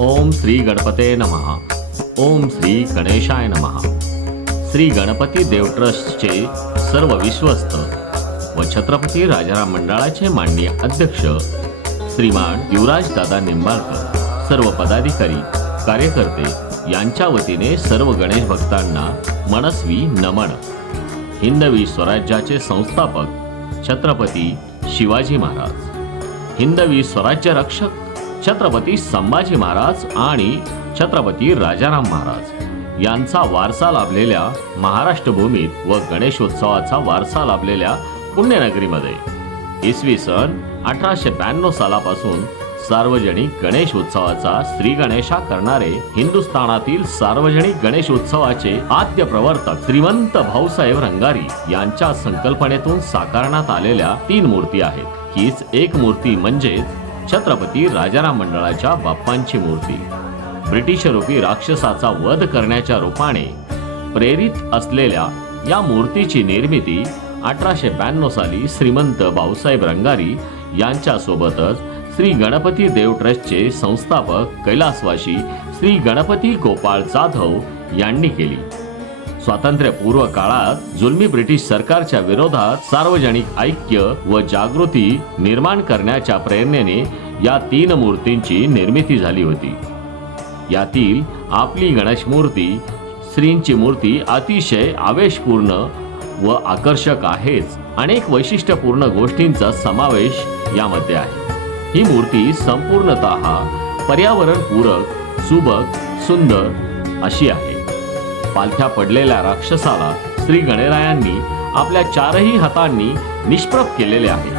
ओम श्री गणपते नमः. ओम श्री गणेशाय नमः. श्री गणपती देव ट्रस्टचे सर्व विश्वस्त व छत्रपती राजाराम मंडळाचे माननीय अध्यक्ष श्रीमान युवराज दादा निंबाळकर, सर्व पदाधिकारी कार्यकर्ते यांच्या वतीने सर्व गणेश भक्तांना मनस्वी नमन. हिंदवी स्वराज्याचे संस्थापक छत्रपती शिवाजी महाराज, हिंदवी स्वराज्य रक्षक छत्रपती संभाजी महाराज आणि छत्रपती राजाराम महाराज यांचा वारसा लाभलेल्या महाराष्ट्र भूमीत व गणेशोत्सवाचा वारसा लाभलेल्या पुण्यनगरीमध्ये इसवी सन 1892 सालापासून सार्वजनिक गणेश उत्सवाचा श्री गणेशा करणारे हिंदुस्थानातील सार्वजनिक गणेश उत्सवाचे आद्य प्रवर्तक श्रीमंत भाऊसाहेब रंगारी यांच्या संकल्पनेतून साकारण्यात आलेल्या 3 मूर्ती आहेत. हीच एक मूर्ती म्हणजेच छत्रपती राजाराम मंडळाच्या बाप्पांची मूर्ती. ब्रिटिश रूपी राक्षसाचा वध करण्याच्या रूपाने प्रेरित असलेल्या या मूर्तीची निर्मिती 1892 साली श्रीमंत भाऊसाहेब रंगारी यांच्या सोबतच श्री गणपती देव ट्रस्टचे संस्थापक कैलासवासी श्री गणपती गोपाळ जाधव यांनी केली. स्वातंत्र्यपूर्व काळात जुलमी ब्रिटिश सरकारच्या विरोधात सार्वजनिक ऐक्य व जागृती निर्माण करण्याच्या प्रेरणेने या 3 मूर्तींची निर्मिती झाली होती. यातील आपली गणेश मूर्ती श्रींची मूर्ती अतिशय आवेशपूर्ण व आकर्षक आहेच. अनेक वैशिष्ट्यपूर्ण गोष्टींचा समावेश यामध्ये आहे. ही मूर्ती संपूर्णतः पर्यावरणपूरक, सुबक, सुंदर अशी आहे. पालथ्या पडलेल्या राक्षसाला श्री गणरायांनी आपल्या 4ही हातांनी निष्प्रभ केलेले आहे.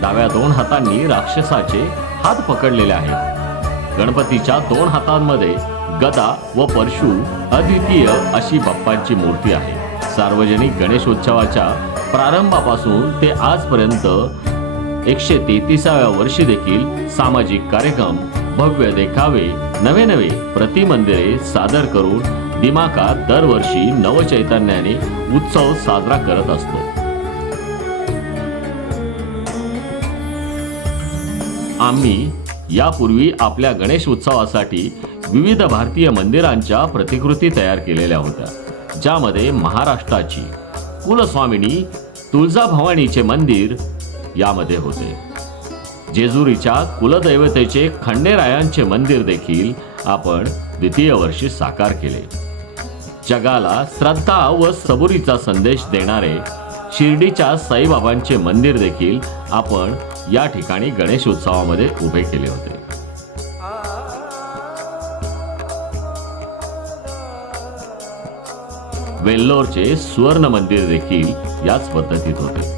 डाव्या 2 हातांनी राक्षसाचे हात पकडलेले आहेत. गणपतीच्या 2 हातांमध्ये गदा व परशु अद्वितीय अशी बाप्पांची मूर्ती आहे. सार्वजनिक गणेशोत्सवाच्या प्रारंभापासून ते आजपर्यंत 133व्या वर्षी देखील सामाजिक कार्यक्रम, भव्य देखावे, नवे प्रतिमंदिरे सादर करून दिमाखात दरवर्षी नवचैतन्याने उत्सव साजरा करत असतो. आम्ही यापूर्वी आपल्या गणेश उत्सवासाठी विविध भारतीय मंदिरांच्या प्रतिकृती तयार केलेल्या होत्या, ज्यामध्ये महाराष्ट्राची कुलस्वामिनी तुळजाभवानीचे मंदिर यामध्ये होते. जेजुरीच्या कुलदैवतेचे खंडेरायांचे मंदिर देखील आपण द्वितीय वर्षी साकार केले. जगाला श्रद्धा व सबुरीचा संदेश देणारे शिर्डीच्या साईबाबांचे मंदिर देखील आपण या ठिकाणी गणेश उत्सवामध्ये उभे केले होते. वेल्लोरचे सुवर्ण मंदिर देखील याच पद्धतीत होते.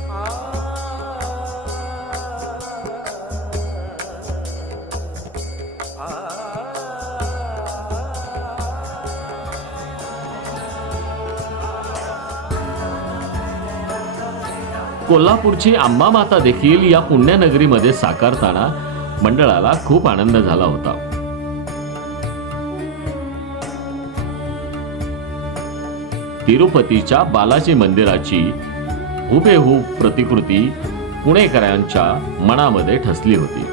कोल्हापूरची अंबा माता देखील या पुण्यनगरीमध्ये साकारताना मंडळाला खूप आनंद झाला होता. तिरुपतीच्या बालाजी मंदिराची हुबेहूब प्रतिकृती पुणेकरांच्या मनामध्ये ठसली होती.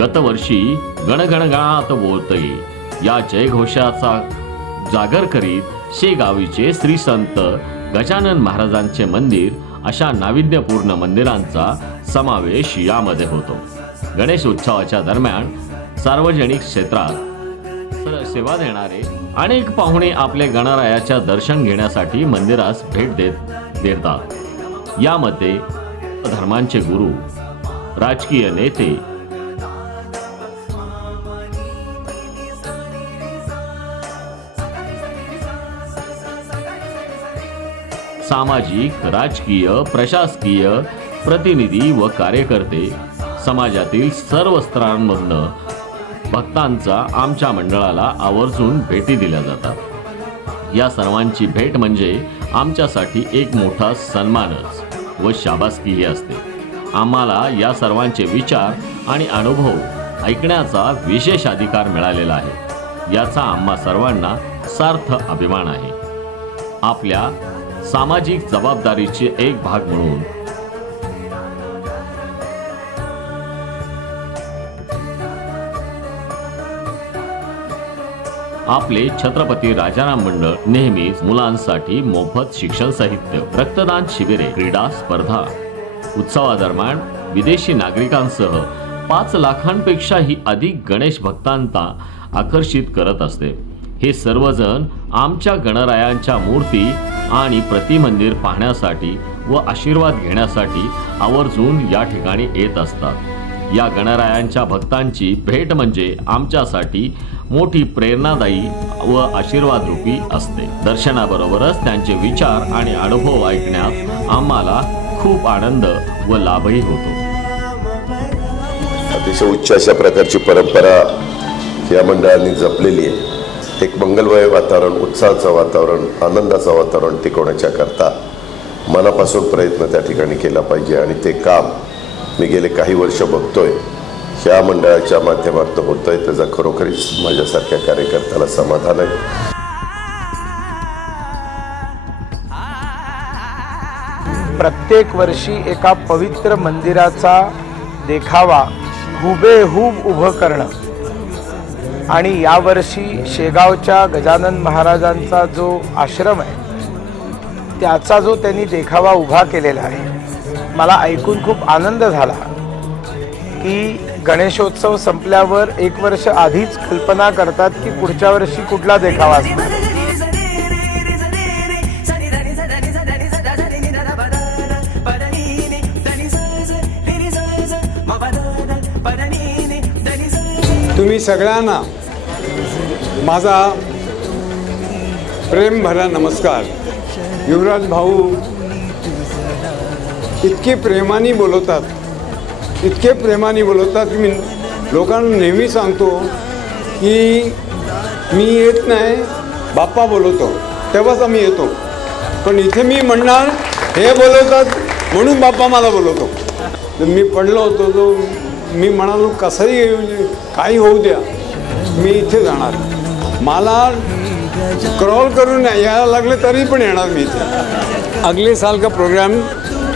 गतवर्षी गणगणगणात बोलतये या जयघोषाचा जागर करीत शेगावीचे श्री संत गजानन महाराजांचे मंदिर अशा नाविन्यपूर्ण मंदिरांचा समावेश यामध्ये होतो. गणेश उत्सवाच्या दरम्यान सार्वजनिक क्षेत्रात सेवा देणारे अनेक पाहुणे आपले गणरायाच्या दर्शन घेण्यासाठी मंदिरास भेट देतात. यामध्ये धर्मांचे गुरु, राजकीय नेते, सामाजिक, राजकीय, प्रशासकीय प्रतिनिधी व कार्यकर्ते समाजातील सर्व स्तरांमधून भक्तांचा आमच्या मंडळाला आवर्जून भेटी दिल्या जातात। या सर्वांची भेट म्हणजे आमच्यासाठी एक मोठा सन्मानच व शाबासकीही असते। आम्हाला या सर्वांचे विचार आणि अनुभव ऐकण्याचा विशेष अधिकार मिळालेला आहे, याचा आम्हा सर्वांना सार्थ अभिमान आहे। आपल्या सामाजिक जबाबदारीचे एक भाग म्हणून आपले छत्रपती राजाराम मंडळ नेहमीच मुलांसाठी मोफत शिक्षण साहित्य, रक्तदान शिबिरे, क्रीडा स्पर्धा, उत्सवादरम्यान विदेशी नागरिकांसह 5 लाखांपेक्षाही अधिक गणेश भक्तांना आकर्षित करत असते। हे सर्वजण आमच्या गणरायांच्या मूर्ती आणि प्रतिमंदिर पाहण्यासाठी व आशीर्वाद घेण्यासाठी आवर्जून या ठिकाणी येत असतात। या गणरायांच्या भक्तांची भेट म्हणजे आमच्यासाठी मोठी प्रेरणादायी व आशीर्वाद रूपी असते। दर्शनाबरोबरच त्यांचे विचार आणि अनुभव ऐकण्यात आम्हाला खूप आनंद व लाभही होतो। अतिशय उच्च अशा प्रकारची परंपरा या मंडळाने जपलेली आहे। एक मंगलमय वातावरण, उत्साहाचं वातावरण, आनंदाचं वातावरण टिकवण्याच्या करता मनापासून प्रयत्न त्या ठिकाणी केला पाहिजे आणि ते काम मी गेले काही वर्ष बघतोय ह्या मंडळाच्या माध्यमातून होतंय, त्याचा खरोखरीच माझ्यासारख्या कार्यकर्त्याला समाधान आहे। प्रत्येक वर्षी एका पवित्र मंदिराचा देखावा हुबेहूब उभं करणं आणि यावर्षी शेगावच्या गजानन महाराजांचा जो आश्रम आहे त्याचा जो त्यांनी देखावा उभा केलेला आहे, मला ऐकून खूप आनंद झाला की गणेशोत्सव संपल्यावर 1 वर्ष आधीच कल्पना करतात की पुढच्या वर्षी कुठला देखावा असणार। तुम्ही सगळ्यांना माझा प्रेम भरा नमस्कार। युवराज भाऊ इतके प्रेमाने बोलवतात, इतके प्रेमाने बोलवतात की मी लोकांना नेहमी सांगतो की मी येत नाही, बाप्पा बोलवतो तेव्हाच आम्ही येतो, पण इथे मी म्हणणार हे बोलवतात म्हणून बाप्पा मला बोलवतो। तर मी पडलो होतो, तो मी म्हणालो कसंही काही होऊ द्या मी इथे जाणार, मला क्रॉल करून यायला लागले तरी पण येणार मी इथे। अगले साल का प्रोग्राम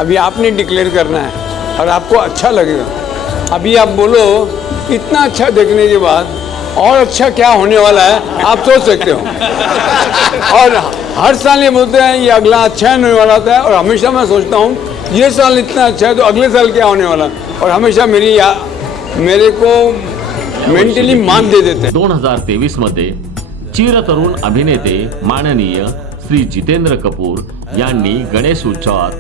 अभी आपने डिक्लेयर करना है और आपको अच्छा लगेगा। अभी आप बोलो, इतना अच्छा देखने के बाद और अच्छा क्या होने वाला है आप सोच सकते हो। और हर साल ये बोलते हैं ये अगला अच्छा होने वाला था, और हमेशा मैं सोचता हूँ ये साल इतना अच्छा है तो अगले साल क्या होने वाला, और हमेशा मेरे को मेंटली मान दे देते हैं। 2023 मध्ये चिरतरुण अभिनेते माननीय श्री जितेंद्र कपूर यांनी गणेश उत्सवात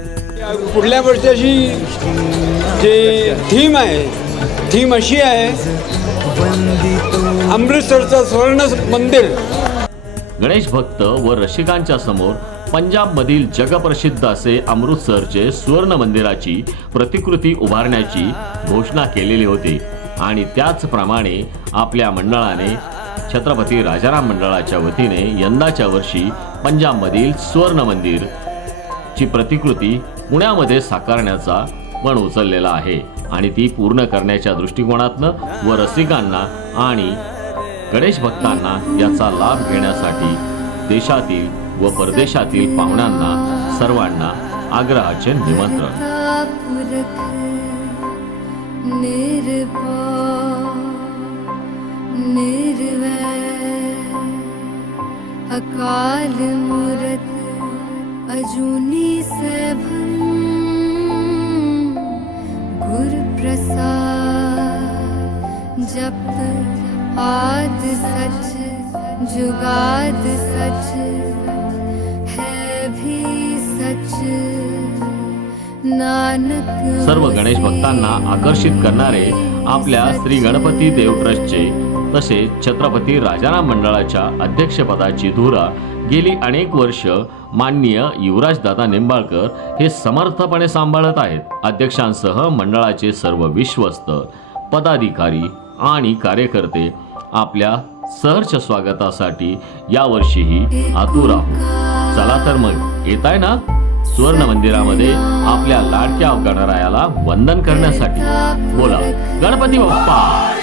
पुढल्या वर्षाची जे थीम आहे, थीम अशी आहे अमृतसरचं स्वर्ण मंदिर। गणेश भक्त व रसिकांच्या समोर पंजाबमधील जगप्रसिद्ध असे अमृतसरचे सुवर्ण मंदिराची प्रतिकृती उभारण्याची घोषणा केलेली होती आणि त्याचप्रमाणे आपल्या मंडळाने छत्रपती राजाराम मंडळाच्या वतीने यंदाच्या वर्षी पंजाबमधील सुवर्ण मंदिर ची प्रतिकृती पुण्यामध्ये साकारण्याचा पण उचललेला आहे आणि ती पूर्ण करण्याच्या दृष्टिकोनातनं व रसिकांना आणि गणेश भक्तांना याचा लाभ घेण्यासाठी देशातील व परदेशातील पाहुण्यांना सर्वांना आग्रहाचे निमंत्रण। अकाल मूरत अजूनी सैभं गुर प्रसाद जप आद सच जुगाद सच है भी सच नानक। सर्व गणेश भक्तांना आकर्षित करणारे आपल्या श्री गणपती देव ट्रस्टचे तसेच छत्रपती राजाराम मंडळाच्या अध्यक्षपदाची धुरा गेली अनेक वर्ष माननीय युवराजदादा निंबाळकर हे समर्थपणे सांभाळत आहेत। अध्यक्षांसह मंडळाचे सर्व विश्वस्त पदाधिकारी आणि कार्यकर्ते आपल्या सहर्ष स्वागतासाठी यावर्षीही आतुर आहोत. चला तर मग येताय ना सुवर्ण मंदिरामध्ये आपल्या लाडक्या गणरायाला वंदन करण्यासाठी. बोला गणपती बाप्पा.